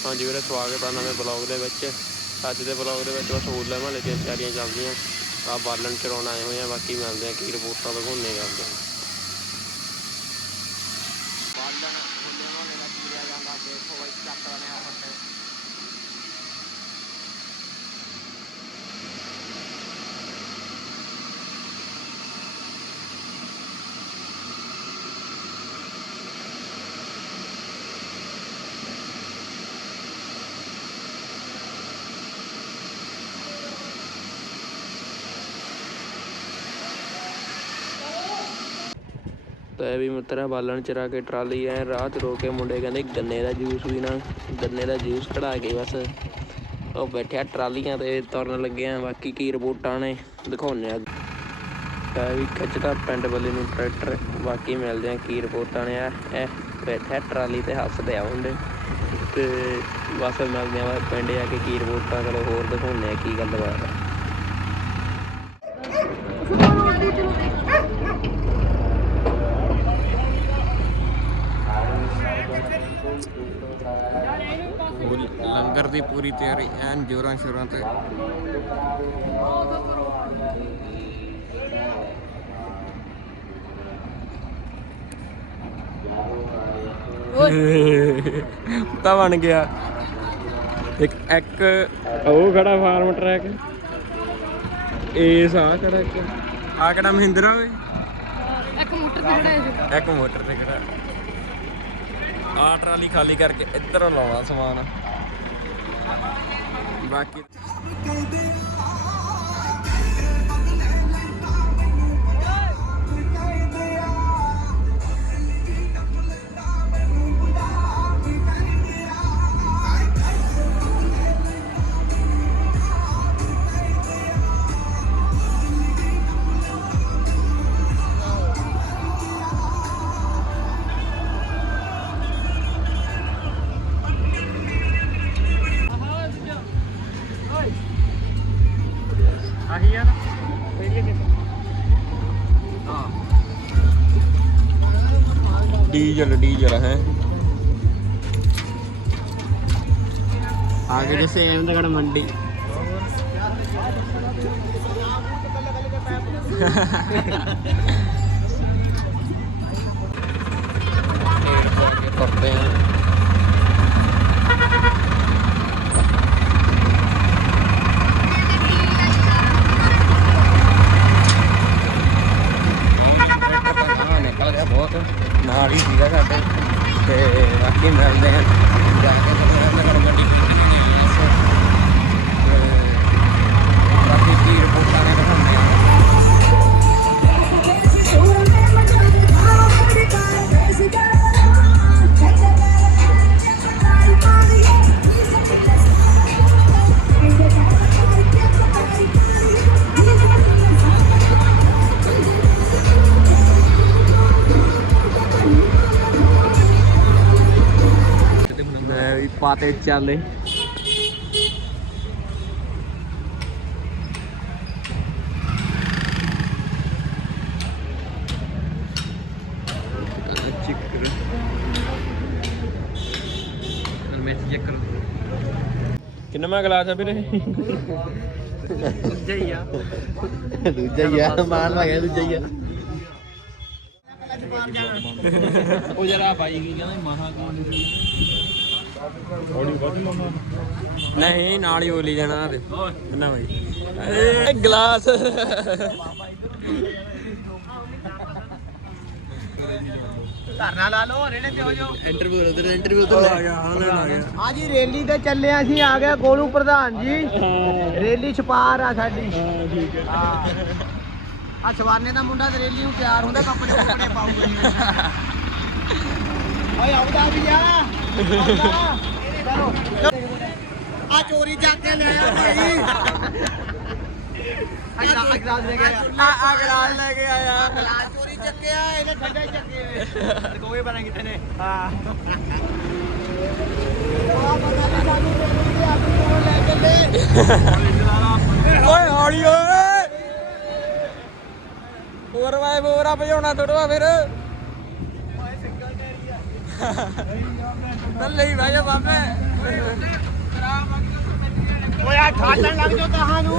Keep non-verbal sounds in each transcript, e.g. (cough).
ਹਾਂਜੀ ਵੀਰੇ, ਸਵਾਗਤ ਆ ਨਵੇਂ ਬਲੌਗ ਦੇ ਵਿੱਚ। ਅੱਜ ਦੇ ਬਲੌਗ ਦੇ ਵਿੱਚ ਬਸ ਹੋਲੇ ਮਹੱਲੇ ਦੀਆਂ ਤਿਆਰੀਆਂ ਚੱਲਦੀਆਂ। ਆ ਬਾਲਣ ਚਰਾਉਣ ਆਏ ਹੋਏ ਆ, ਬਾਕੀ ਮਿਲਦੇ ਆ ਕੀ ਰਿਪੋਰਟਾਂ ਦਿਖਾਉਣੇ ਕਰਦੇ ਆ ਬਾਲਣ ਹੋਲੇ ਮਹੱਲੇ ਦਾ ਚੀਰਿਆ ਜਾਂਦਾ ਦੇਖੋ ਬਾਈ ਚੱਕ ਰਹੇ ਆ ਫੱਟੇ ਤੇ ਵੀ ਮਿੱਤਰਾ ਬਾਲਣ ਚਰਾ ਕੇ ਟਰਾਲੀ ਐ ਰਾਹ 'ਚ ਰੋ ਕੇ ਮੁੰਡੇ ਕਹਿੰਦੇ ਗੰਨੇ ਦਾ ਜੂਸ ਵੀ ਨਾ, ਗੰਨੇ ਦਾ ਜੂਸ ਕਢਾ ਕੇ ਬਸ। ਉਹ ਬੈਠਿਆ ਟਰਾਲੀਆਂ ਤੇ ਤੁਰਨ ਲੱਗਿਆ ਬਾਕੀ ਕੀ ਰਿਪੋਰਟਾਂ ਨੇ ਦਿਖਾਉਣੇ ਆ। ਤਾਂ ਵੀ ਖਿੱਚਦਾ ਪਿੰਡ ਵੱਲੇ ਨੂੰ ਟਰੈਕਟਰ, ਬਾਕੀ ਮਿਲਦੇ ਆ ਕੀ ਰਿਪੋਰਟਾਂ ਨੇ ਆ। ਇਹ ਬੈਠਿਆ ਟਰਾਲੀ ਤੇ ਹੱਸਦੇ ਆ ਮੁੰਡੇ। ਤੇ ਬਸ ਮਿਲਦੇ ਆ ਪਿੰਡ ਜਾ ਕੇ ਕੀ ਰਿਪੋਰਟਾਂ, ਚਲੋ ਹੋਰ ਦਿਖਾਉਣੇ ਆ ਕੀ ਗੱਲਬਾਤ ਆ ਲੰਗਰ ਦੀ ਪੂਰੀ ਤਿਆਰੀ ਐਨ ਜੋਰਾਂ ਸ਼ੋਰਾਂ ਤੇ ਤਾਂ ਬਣ ਗਿਆ। ਇੱਕ ਇੱਕ। ਉਹ ਖੜਾ ਫਾਰਮ ਟਰੈਕ। ਇਹ ਸਾ ਖੜਾ ਇੱਕ। ਆ ਕਿਹੜਾ ਮਹਿੰਦਰਾ ਓਏ? ਇੱਕ ਮੋਟਰ ਤੇ ਖੜਾ ਹੈ। ਇੱਕ ਮੋਟਰ ਤੇ ਖੜਾ। ਆ ਟਰਾਲੀ ਖਾਲੀ ਕਰਕੇ ਇੱਧਰ ਲਾਉਣਾ ਸਮਾਨ। ਬਾਕੀ डीजल डीजल है आगे जैसे मंडी വണ്ടി Ha ha ha. ਚੈੱਕ ਕਰ। ਕਿੰਨਾ ਮੈਂ ਗਲਾਸ ਆ ਵੀਰੇ? ਦੂਜਾ ਹੀ ਆ। ਦੂਜਾ ਹੀ ਆ ਮਾਰ ਲਾ ਗਿਆ ਦੂਜਾ ਹੀ ਆ। ਉਹ ਜਰਾ ਬਾਈ ਕੀ ਕਹਿੰਦਾ ਮਹਾ ਨਹੀਂ ਨਾਲ ਹੀ ਬੋਲੀ ਜਾਣਾ ਤੇ ਨਾ ਬਾਈ। ਏ ਗਲਾਸ। ਧਰਨਾ ਲਾ ਲਓ ਰੇੜੇ ਤੇ ਹੋ ਜਾਓ। ਇੰਟਰਵਿਊ ਉਧਰ ਇੰਟਰਵਿਊ ਆ ਗਿਆ ਹਾਂ ਆ ਗਿਆ। ਹਾਂ ਜੀ ਰੈਲੀ ਤੇ ਚੱਲੇ ਆ ਅਸੀਂ ਆ ਗਿਆ ਗੋਲੂ ਪ੍ਰਧਾਨ ਜੀ। ਰੈਲੀ ਛਪਾਰ ਆ ਸਾਡੀ। ਹਾਂ ਆ ਛਵਾਨੇ ਦਾ ਮੁੰਡਾ ਤੇ ਰੈਲੀ ਨੂੰ ਤਿਆਰ ਹੁੰਦਾ ਕੱਪੜੇ ਕੱਪੜੇ ਪਾਊਗਾ ਓਏ ਆਉਂਦਾ ਵੀ ਆ। ਆਉਂਦਾ। ਚਲੋ। ਆ ਚੋਰੀ ਚੱਕ ਕੇ ਲੈ ਆ ਭਾਈ। ਅਗਲਾ ਅਗਲਾ ਲੈ ਕੇ ਆ ਆ ਗਲਾਸ ਲੈ ਕੇ ਆਇਆ ਗਲਾਸ ਚੋਰੀ ਚੱਕਿਆ ਇਹਨੇ ਠੰਡੇ ਚੱਕੇ ਕੋਏ ਬਣਾ ਕਿਤੇ ਨੇ। ਹਾਂ। ਆ ਪਤਾ ਨਹੀਂ ਸਾਨੂੰ ਰੇੜੀ ਤੇ ਆਪਣੀ ਕੋਲ ਲੈ ਚੱਲੇ। ਓਏ ਹੌਲੀ ਓਏ। ਹੋਰ ਵਾਏ ਬੋਰਾ ਭਜਾਉਣਾ ਥੋੜਾ ਫਿਰ। ਆ ਚੱਲ ਲਈ ਭਾਈ ਬਾਬੇ। ਓਏ ਆ ਠਾਲਣ ਲੱਗ ਜਾ ਤਾਹਾਂ ਨੂੰ।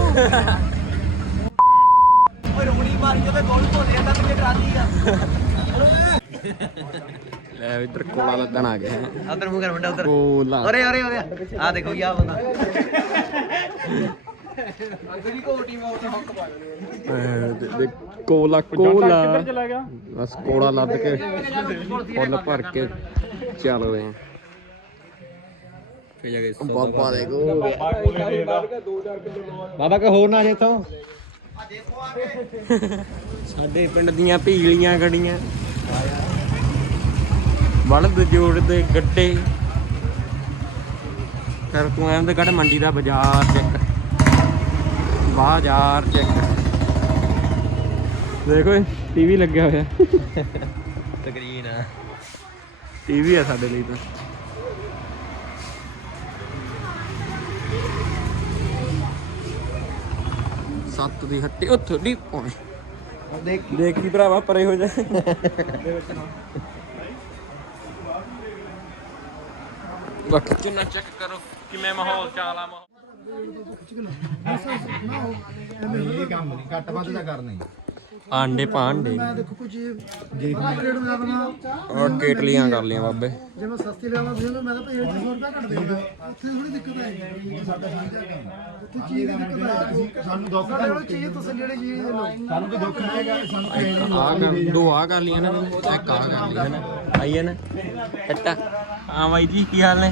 ਓਏ ਰੋਣੀ ਮਾਰੀ ਜਦੋਂ ਗੋਲ ਭੁੱਲ ਜਾਂਦਾ ਪਿੱਛੇ ਟਰਾਲੀ ਆ ਲੈ ਇੱਧਰ ਕੋਲਾ ਲੱਗਣ ਆ ਗਿਆ ਉਧਰ ਮੂੰਹ ਕਰ ਮੁੰਡਾ ਉਧਰ। ਕੋਲਾ। ਅਰੇ ਅਰੇ ਅਰੇ ਆ ਦੇਖੋ ਕੀ ਆ ਬੰਦਾ। ਅਗਲੀ ਕੋਟੀ ਮੈਂ ਉੱਥੇ ਹੱਕ ਪਾ ਲੈਣੇ ਕੋਲਾ ਕੋਲਾ। ਕਿੱਧਰ ਚਲਾ ਗਿਆ? ਬਸ ਕੋਲਾ ਲੱਦ ਕੇ ਫੁੱਲ ਭਰ ਕੇ ਚੱਲ ਰਹੇ ਫੇ ਜਾ ਕੇ ਬਾਬਾ ਦੇ ਕੋ ਬਾਬਾ ਕੋ ਹੋਰ ਨਾ ਜੇ ਤੋਂ ਸਾਡੇ ਪਿੰਡ ਦੀਆਂ ਭੀਲੀਆਂ ਗੜੀਆਂ ਬਲਦ ਜੋੜਦੇ ਗੱਡੇ ਕਰ ਤੂੰ ਐਂ ਤੇ ਕੱਢ ਮੰਡੀ ਦਾ ਬਾਜ਼ਾਰ ਚੈੱਕ ਬਾਜ਼ਾਰ ਚੈੱਕ ਦੇਖੋ ਟੀਵੀ ਲੱਗਿਆ ਹੋਇਆ। ਤਕਰੀਨ ਆ ਟੀਵੀ ਆ ਸਾਡੇ ਲਈ ਤਾਂ। ਸੱਤ ਦੀ ਹੱਟੀ ਉਹ ਥੋੜੀ ਓਏ ਦੇਖ। ਦੇਖੀ ਭਰਾਵਾ ਪਰੇ ਹੋ ਜਾ। ਵਕਤ ਚੁਣਾ ਚੈੱਕ ਕਰੋ ਕਿਵੇਂ ਮਾਹੌਲ ਚਾਲ ਆ ਮਾਹੌਲ? ਇਹ ਕੰਮ ਨਹੀਂ ਘੱਟ ਵੱਧ ਦਾ ਕਰਨਾ ਹੀ। ਆਂਡੇ ਪਾਂਡੇ ਦੇਖੋ ਕੁਝ ਰੇਟ ਮਿਲਾ ਦਵਾਂ ਔਰ ਕੇਟਲੀਆਂ ਕਰ ਲੀਆਂ ਬਾਬੇ। ਜੇ ਮੈਂ ਸਸਤੀ ਲੈਣਾ ਤੁਸੀਂ ਮੈਂ ਤਾਂ ਭਾਈ 100 ਰੁਪਏ ਘੱਟ ਦੇਊਂਗਾ ਉੱਥੇ ਥੋੜੀ ਦਿੱਕਤ ਆਏਗੀ। ਸਾਡਾ ਸਮਝਿਆ ਕੰਮ ਉੱਥੇ ਚੀਜ਼ ਦੀ ਦਿੱਕਤ ਆਏਗੀ। ਸਾਨੂੰ ਦੁੱਖ ਕੋਲ ਚੀਜ਼ ਚੀਜ਼ ਦੇ ਲਓ। ਸਾਨੂੰ ਤਾਂ ਦੁੱਖ ਆਏਗਾ ਸਾਨੂੰ ਆ ਕਰ ਦੋ ਆ ਕਰ ਲੀਆਂ ਨਾ ਇੱਕ ਆ ਕਰ ਲੀਆਂ ਨਾ। ਆਈਏ ਨਾ? ਹੱਟਾ ਹਾਂ ਬਾਈ ਜੀ ਕੀ ਹਾਲ ਨੇ?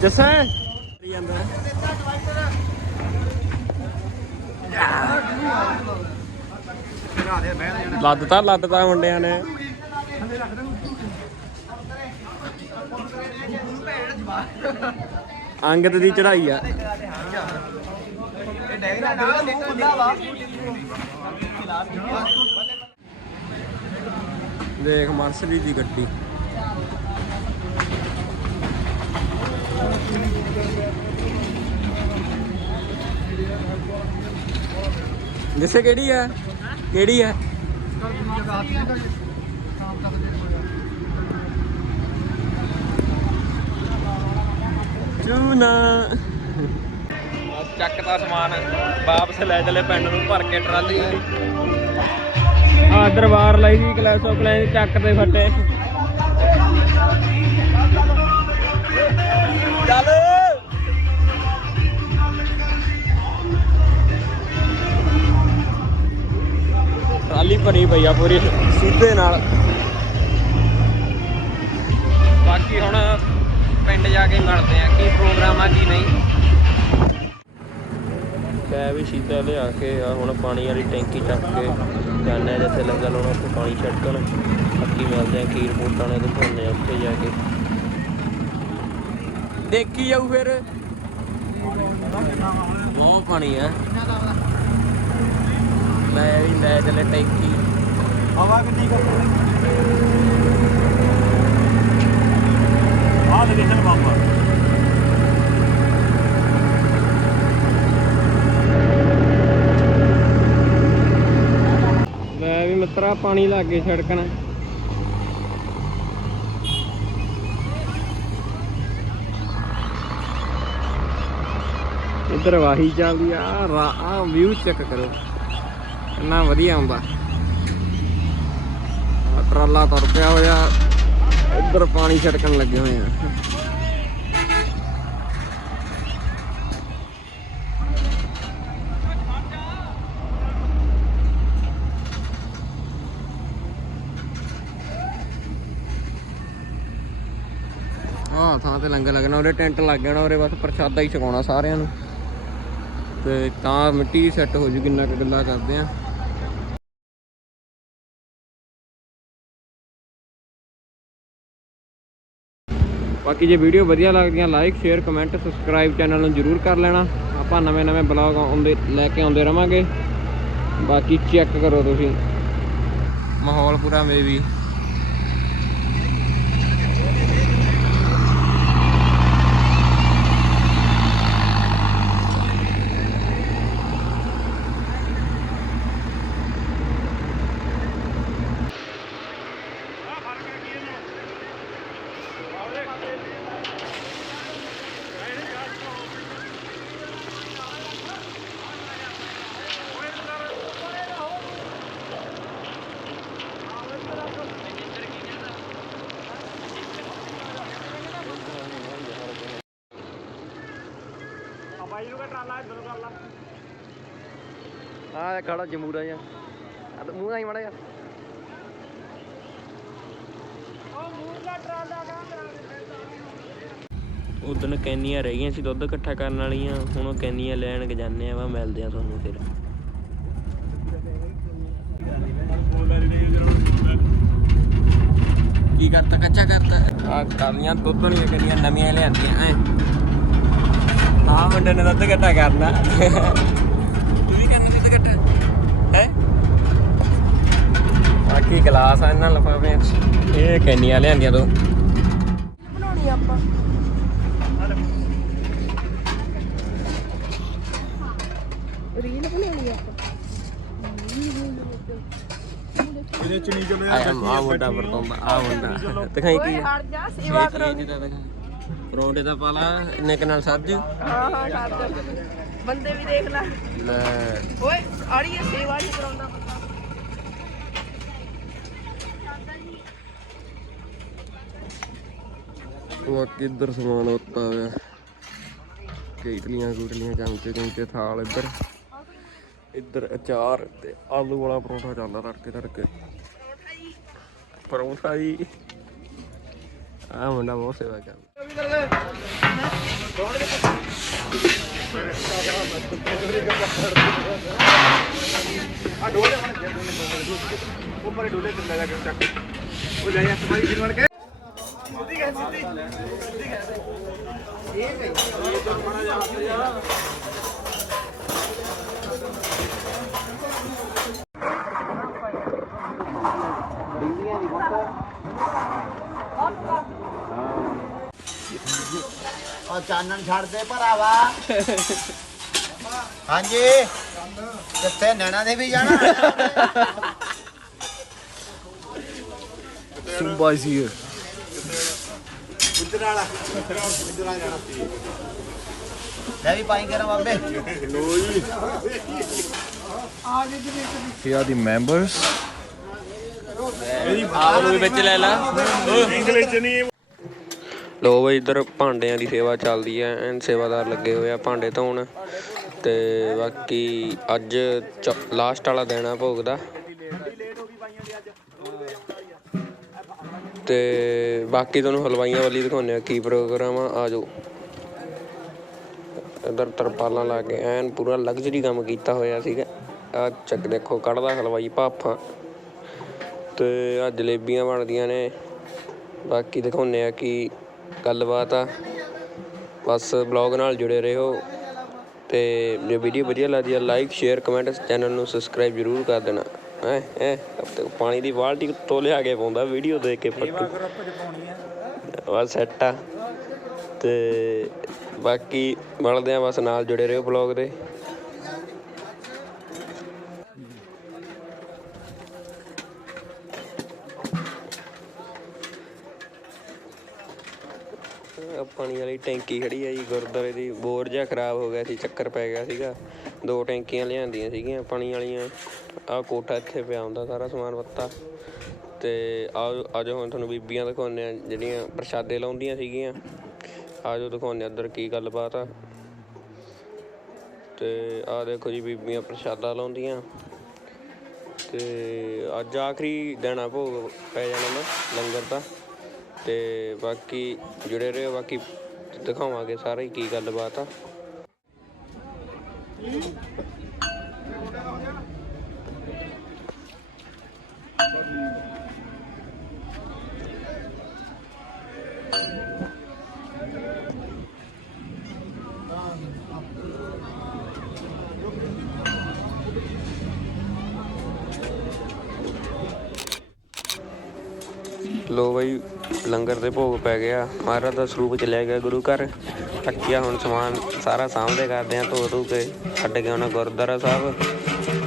ਜੱਸਾ ਜਾਂਦਾ ਲੱਦਤਾ ਲੱਦਤਾ ਮੁੰਡਿਆਂ ਨੇ। ਅੰਗਦ ਦੀ ਚੜਾਈ ਆ। ਦੇਖ ਮਰਸਡੀ ਦੀ ਗੱਡੀ। ਜਿਸੇ ਕਿਹੜੀ ਆ? ਕਿਹੜੀ ਆ? ਚੂਨਾ। ਚੱਕ ਦਾ ਸਮਾਨ ਵਾਪਸ ਲੈ ਚਲੇ ਪਿੰਡ ਨੂੰ ਭਰ ਕੇ ਟਰਾਲੀ। ਆ ਦਰਬਾਰ ਲਈ ਦੀ ਕਲਾਸ ਆਫ ਕਲਾਸ ਚੱਕ ਦੇ ਫੱਟੇ। ਚੱਲ। ਟਰਾਲੀ ਭਰੀ ਪਈ ਆ ਪੂਰੀ ਸਿੱਧੇ ਨਾਲ। ਬਾਕੀ ਹੁਣ ਪਿੰਡ ਜਾ ਕੇ ਮਿਲਦੇ ਆ, ਕੀ ਪ੍ਰੋਗਰਾਮ ਆ, ਕੀ ਨਹੀਂ। ਲੈ ਵੀ ਸੀਤਾ ਲਿਆ ਕੇ ਆ, ਹੁਣ ਪਾਣੀ ਵਾਲੀ ਟੈਂਕੀ ਚੱਕ ਕੇ ਜਾਂਦੇ ਆ, ਜਿੱਥੇ ਲੰਗਰ ਲਾਉਣਾ, ਉੱਥੇ ਪਾਣੀ ਛੱਡਣ। ਬਾਕੀ ਮਿਲਦੇ ਆ, ਖੀਰ ਪੋਟਾਂ ਨੇ ਦਿਖਾਉਂਦੇ ਆ ਉੱਥੇ ਜਾ ਕੇ। ਦੇਖੀ ਜਾਊ ਫਿਰ। ਬਹੁਤ ਪਾਣੀ ਆ। ਲੈ ਵੀ ਲੈ ਚਲੇ ਟੈਂਕੀ ਹਵਾ ਕਿੰਨੀ ਕਰ ਆਹ ਦੇ ਦੇਖਣ ਬਾਬਾ। ਲੈ ਵੀ ਮਿੱਤਰਾ ਪਾਣੀ ਲਾਗੇ ਛੜਕਣਾ। ਇੱਧਰ ਵਾਹੀ ਚੱਲਦੀ ਆ ਆ ਵਿਊ ਚੈੱਕ ਕਰੋ। ਇੰਨਾ ਵਧੀਆ ਆਉਂਦਾ ਟਰਾਲਾ ਤੁਰ ਪਿਆ ਹੋਇਆ, ਇੱਧਰ ਪਾਣੀ ਛੜਕਣ ਲੱਗੇ ਹੋਏ ਆ। ਆਹ ਥਾਂ ਤੇ ਲੰਗਰ ਲੱਗਣਾ, ਉਹਦੇ ਟੈਂਟ ਲੱਗ ਜਾਣਾ, ਉਹਦੇ ਬਸ ਪ੍ਰਸ਼ਾਦਾ ਹੀ ਛਕਾਉਣਾ ਸਾਰਿਆਂ ਨੂੰ। ਤੇ ਤਾਂ ਮਿੱਟੀ ਸੈੱਟ ਹੋ ਜੂ, ਕਿੰਨਾ ਕੁ ਗੱਲਾਂ ਕਰਦੇ ਆ। ਬਾਕੀ ਜੇ ਵੀਡੀਓ ਵਧੀਆ ਲੱਗਦੀਆਂ like share comment subscribe channel ਨੂੰ ਜਰੂਰ ਕਰ ਲੈਣਾ। ਆਪਾਂ ਨਵੇਂ ਨਵੇਂ ਬਲੌਗ ਆਉਂਦੇ, ਲੈ ਕੇ ਆਉਂਦੇ ਰਵਾਂਗੇ। ਬਾਕੀ ਚੈੱਕ ਕਰੋ ਤੁਸੀਂ। ਮਾਹੌਲ ਪੂਰਾ ਮੇਵੀ ਆ ਖੜਾ ਜਮੂਰਾ ਜਿਹਾ। ਆ ਤਾਂ ਮੂੰਹ ਆਈ ਮੜਾ ਜਾ ਉਦੋਂ ਕੈਨੀਆਂ ਰਹਿ ਗਈਆਂ ਸੀ ਦੁੱਧ ਇਕੱਠਾ ਕਰਨ ਵਾਲੀਆਂ। ਹੁਣ ਉਹ ਕੈਨੀਆਂ ਲੈਣ ਕ ਜਾਂਦੇ ਆ ਵਾ ਮਿਲਦੇ ਆ ਤੁਹਾਨੂੰ ਫਿਰ। ਕੀ ਕਰਤਾ ਕੱਚਾ ਕਰਤਾ? ਆ ਕਾਲੀਆਂ ਦੁੱਧ ਨਹੀਂ ਕੈਨੀਆਂ ਨਵੀਆਂ ਲਿਆਂਦੀਆਂ ਐ ਆ ਮੁੰਡੇ ਨੇ ਦੁੱਧ ਇਕੱਠਾ ਕਰਨਾ। ਤੂੰ ਵੀ ਕਰਨੀ ਦੁੱਧ ਇਕੱਠਾ ਹੈ? ਬਾਕੀ ਗਲਾਸ ਆ ਇਹਨਾਂ ਲਫਾਫਿਆਂ 'ਚ। ਇਹ ਕੈਨੀਆਂ ਲਿਆਂਦੀਆਂ ਤੋਂ। ਬਣਾਉਣੀ ਆਪਾਂ। ਰੀਲ ਬਣਾਉਣੀ ਆਪਾਂ। ਇਹਦੇ ਚ ਨਹੀਂ ਚਲੇ ਆ ਆ ਮੁੰਡਾ ਵਰਤੋਂਦਾ ਆ ਮੁੰਡਾ। ਦਿਖਾਈ ਕੀ ਹਟ ਜਾ ਸੇਵਾ ਕਰੋ ਪਰੌਂਠੇ ਦਾ ਪਾਲਾ ਇੰਨੇ ਕੁ ਨਾਲ ਸਬਜ਼। ਹਾਂ ਹਾਂ ਬੰਦੇ ਵੀ ਦੇਖ ਲੈ। ਲੈ। ਓਏ ਆੜੀਏ ਸੇਵਾ ਨਹੀਂ ਕਰਾਉਂਦਾ ਬੰਦਾ ਉਹ ਕਿੱਧਰ ਸਮਾਨ ਉੱਤਾ ਹੋਇਆ? ਕੇਟਲੀਆਂ ਗੁਟਲੀਆਂ ਚਮਚੇ ਚਮਚੇ ਥਾਲ ਇੱਧਰ। ਇੱਧਰ ਅਚਾਰ ਤੇ ਆਲੂ ਵਾਲਾ ਪਰੌਂਠਾ ਚੱਲਦਾ ਤੜਕੇ ਤੜਕੇ। ਪਰੌਂਠਾ ਜੀ। ਆ ਮੁੰਡਾ ਬਹੁਤ ਸੇਵਾ ਕਰਦਾ। ਉੱਪਰ ਡੋਲੇ ਤੇ ਲੈ ਕੇ ਚੱਕ ਉਹ ਲੈ ਜਾ ਸਮਾਈ ਜਿੰਨ ਵੜ ਕੇ ਆ ਚਾਨਣ ਛੱਡ ਦੇ ਭਰਾਵਾ। (laughs) ਹਾਂਜੀ। ਕਿੱਥੇ ਨੈਣਾ ਦੇ ਵੀ ਜਾਣਾ? ਸੁੰਬਾ ਸੀ ਉਧਰ ਵਾਲਾ ਉਧਰ ਆ ਜਾਣਾ ਲੈ ਵੀ ਪਾਈ ਕਰਾਂ ਬਾਬੇ। here are the members ਆਪ ਨੂੰ ਵੀ ਵਿੱਚ ਲੈ ਲਾ। ਇੰਗਲਿਸ਼ ਚ ਨਹੀਂ ਲੋ ਬਈ, ਇੱਧਰ ਭਾਂਡਿਆਂ ਦੀ ਸੇਵਾ ਚੱਲਦੀ ਹੈ ਐਨ ਸੇਵਾਦਾਰ ਲੱਗੇ ਹੋਏ ਆ ਭਾਂਡੇ ਧੋਣ। ਤੇ ਬਾਕੀ ਅੱਜ ਲਾਸਟ ਵਾਲਾ ਦਿਨ ਆ ਭੋਗ ਦਾ। ਤੇ ਬਾਕੀ ਤੁਹਾਨੂੰ ਹਲਵਾਈਆਂ ਵਾਲੀ ਦਿਖਾਉਂਦੇ ਆ, ਕੀ ਪ੍ਰੋਗਰਾਮ ਆ ਆ ਜਾਓ ਇੱਧਰ ਤਰਪਾਲਾਂ ਲਾ ਕੇ, ਐਨ ਪੂਰਾ ਲਗਜ਼ਰੀ ਕੰਮ ਕੀਤਾ ਹੋਇਆ ਸੀਗਾ। ਆ ਚੱਕ ਦੇਖੋ, ਕੱਢਦਾ ਹਲਵਾਈ ਭਾਫਾਂ ਤੇ ਆ ਜਲੇਬੀਆਂ ਬਣਦੀਆਂ ਨੇ। ਬਾਕੀ ਦਿਖਾਉਂਦੇ ਆ ਕਿ ਗੱਲਬਾਤ ਆ। ਬਸ ਬਲੌਗ ਨਾਲ ਜੁੜੇ ਰਹੋ ਤੇ ਜੇ ਵੀਡੀਓ ਵਧੀਆ ਲੱਗਦੀ ਆ ਲਾਈਕ ਸ਼ੇਅਰ ਕਮੈਂਟ ਚੈਨਲ ਨੂੰ ਸਬਸਕ੍ਰਾਈਬ ਜ਼ਰੂਰ ਕਰ ਦੇਣਾ। ਹੈ ਹੈ ਪਾਣੀ ਦੀ ਬਾਲਟੀ ਤੋਂ ਲਿਆ ਕੇ ਪਾਉਂਦਾ ਵੀਡੀਓ ਦੇਖ ਕੇ ਪੱਟੂ ਬਸ ਸੈੱਟ ਆ। ਤੇ ਬਾਕੀ ਮਿਲਦੇ ਆ ਬਸ ਨਾਲ ਜੁੜੇ ਰਹੋ ਬਲੌਗ ਦੇ ਆਹ ਪਾਣੀ ਵਾਲੀ ਟੈਂਕੀ ਖੜੀ ਆ ਜੀ, ਗੁਰਦੁਆਰੇ ਦੀ। ਬੋਰ ਜਿਹਾ ਖਰਾਬ ਹੋ ਗਿਆ ਸੀ, ਚੱਕਰ ਪੈ ਗਿਆ ਸੀਗਾ। ਦੋ ਟੈਂਕੀਆਂ ਲਿਆਂਦੀਆਂ ਸੀਗੀਆਂ ਪਾਣੀ ਵਾਲੀਆਂ। ਆਹ ਕੋਠਾ ਇੱਥੇ ਪਿਆ ਹੁੰਦਾ ਸਾਰਾ ਸਮਾਨ ਪੱਤਾ ਤੇ ਆਓ ਆਜੋ ਹੁਣ ਤੁਹਾਨੂੰ ਬੀਬੀਆਂ ਦਿਖਾਉਂਦੇ ਆ ਜਿਹੜੀਆਂ ਪ੍ਰਸ਼ਾਦੇ ਲਾਉਂਦੀਆਂ ਸੀਗੀਆਂ। ਆਜੋ ਦਿਖਾਉਂਦੇ ਆ ਇੱਧਰ ਕੀ ਗੱਲਬਾਤ ਆ। ਤੇ ਆ ਦੇਖੋ ਜੀ, ਬੀਬੀਆਂ ਪ੍ਰਸ਼ਾਦਾ ਲਾਉਂਦੀਆਂ। ਤੇ ਅੱਜ ਆਖਰੀ ਦਿਨ ਆ ਭੋਗ ਪੈ ਜਾਣਾ ਨਾ, ਲੰਗਰ ਦਾ। ਤੇ ਬਾਕੀ ਜੁੜੇ ਰਹੋ ਬਾਕੀ ਦਿਖਾਵਾਂਗੇ ਸਾਰਾ ਹੀ ਕੀ ਗੱਲਬਾਤ ਆ। ਲੋ ਬਈ, ਲੰਗਰ ਦੇ ਭੋਗ ਪੈ ਗਿਆ ਮਹਾਰਾਜ ਦਾ ਸਰੂਪ ਚਲਿਆ ਗਿਆ ਗੁਰੂ ਘਰ। ਟੱਕਿਆ ਹੁਣ ਸਮਾਨ ਸਾਰਾ ਸਾਹਮਣੇ ਕਰਦੇ ਆ ਧੋ ਧੋ ਕੇ, ਛੱਡ ਕੇ ਉਹਨਾਂ ਗੁਰਦੁਆਰਾ ਸਾਹਿਬ।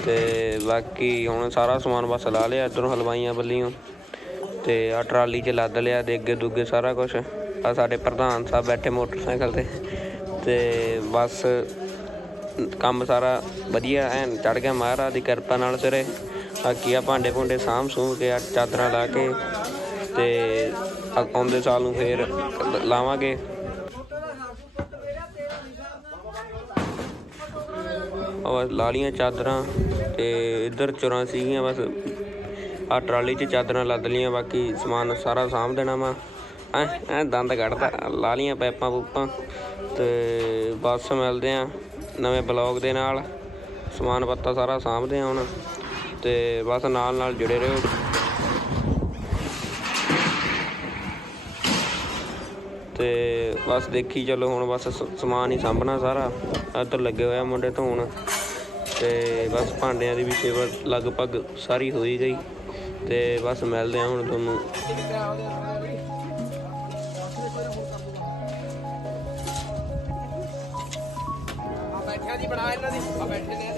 ਤੇ ਬਾਕੀ ਹੁਣ ਸਾਰਾ ਸਮਾਨ ਬਸ ਲਾ ਲਿਆ, ਇੱਧਰੋਂ ਹਲਵਾਈਆਂ ਬੱਲੀਆਂ ਤੇ ਆ ਟਰਾਲੀ 'ਚ ਲੱਦ ਲਿਆ ਦੇ ਅੱਗੇ ਦੁੱਗੇ ਸਾਰਾ ਕੁਝ ਆ ਸਾਡੇ ਪ੍ਰਧਾਨ ਸਾਹਿਬ ਬੈਠੇ ਮੋਟਰਸਾਈਕਲ ਤੇ। ਤੇ ਬਸ ਕੰਮ ਸਾਰਾ ਵਧੀਆ, ਐਨ ਚੜ ਗਿਆ ਮਹਾਰਾਜ ਦੀ ਕਿਰਪਾ ਨਾਲ ਸਿਰੇ। ਬਾਕੀ ਆ ਭਾਂਡੇ ਭੁੰਡੇ ਸਾਂਭ ਸੂੰਭ ਕੇ ਚਾਦਰਾਂ ਲਾ ਕੇ। ਤੇ ਆਉਂਦੇ ਸਾਲ ਨੂੰ ਫੇਰ ਲਾਵਾਂਗੇ। ਉਹ ਲਾਲੀਆਂ ਚਾਦਰਾਂ ਤੇ ਇੱਧਰ ਚੁਰਾਂ ਸੀਗੀਆਂ, ਬਸ ਆ ਟਰਾਲੀ 'ਚ ਚਾਦਰਾਂ ਲੱਦ ਲੀਆਂ ਬਾਕੀ ਸਮਾਨ ਸਾਰਾ ਸਾਂਭ ਦੇਣਾ ਵਾ। ਐ ਐ ਦੰਦ ਕੱਢਦਾ ਲਾਲੀਆਂ ਪੈਪਾਂ ਪੂਪਾਂ ਤੇ ਬਸ ਮਿਲਦੇ ਆ ਨਵੇਂ ਬਲੌਗ ਦੇ ਨਾਲ। ਸਮਾਨ ਪੱਤਾ ਸਾਰਾ ਸਾਂਭਦੇ ਆ ਹੁਣ ਤੇ ਬਸ ਨਾਲ ਨਾਲ ਜੁੜੇ ਰਹੋ। ਤੇ ਬਸ ਦੇਖੀ ਚਲੋ ਹੁਣ ਬਸ ਸਮਾਨ ਹੀ ਸਾਂਭਣਾ ਸਾਰਾ। ਇੱਧਰ ਲੱਗੇ ਹੋਇਆ ਮੁੰਡੇ ਧੋਣ। ਤੇ ਬਸ ਭਾਂਡਿਆਂ ਦੀ ਵੀ ਸੇਵਾ ਲਗਭਗ ਸਾਰੀ ਹੋਈ ਗਈ। ਤੇ ਬਸ ਮਿਲਦੇ ਆ ਹੁਣ ਤੁਹਾਨੂੰ। ਆ ਬੈਠਿਆ ਦੀ ਬਣਾ ਇਹਨਾਂ ਦੀ। ਆ ਬੈਠੇ ਨੇ।